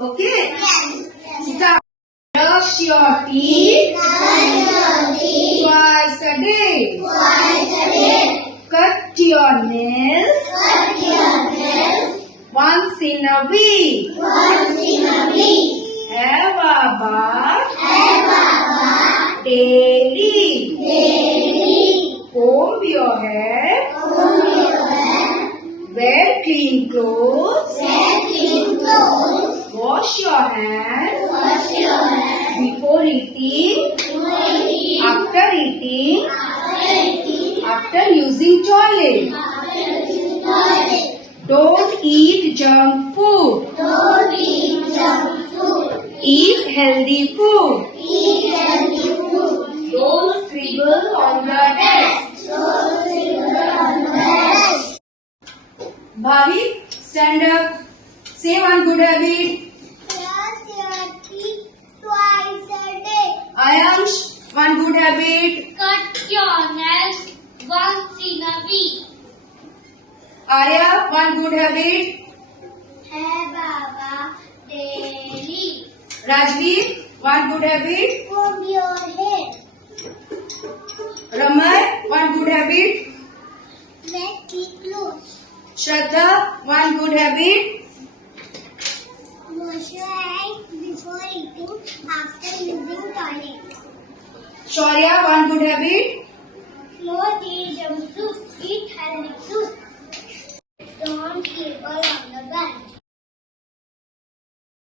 Okay? Start. Brush your teeth twice a day. Cut your nails once in a week. Have a bath daily. Comb your hair. Wear clean clothes. Wash your hands before eating, after eating, after using toilet. Don't eat junk food. Eat healthy food. Don't scribble on the desk. Bhavik, stand up. Say one good habit. Brush your teeth twice a day. Ayansh, one good habit. Cut your nails once in a week. Arya, one good habit. Have a bath daily. Rajveer, one good habit. Comb your hair. Ramay, one good habit. Wear clean clothes. Shraddha, one good habit. Wash your hands before eating, after using toilet. Shaurya, one good habit. Don't eat junk food. Eat healthy food. Don't scribble on the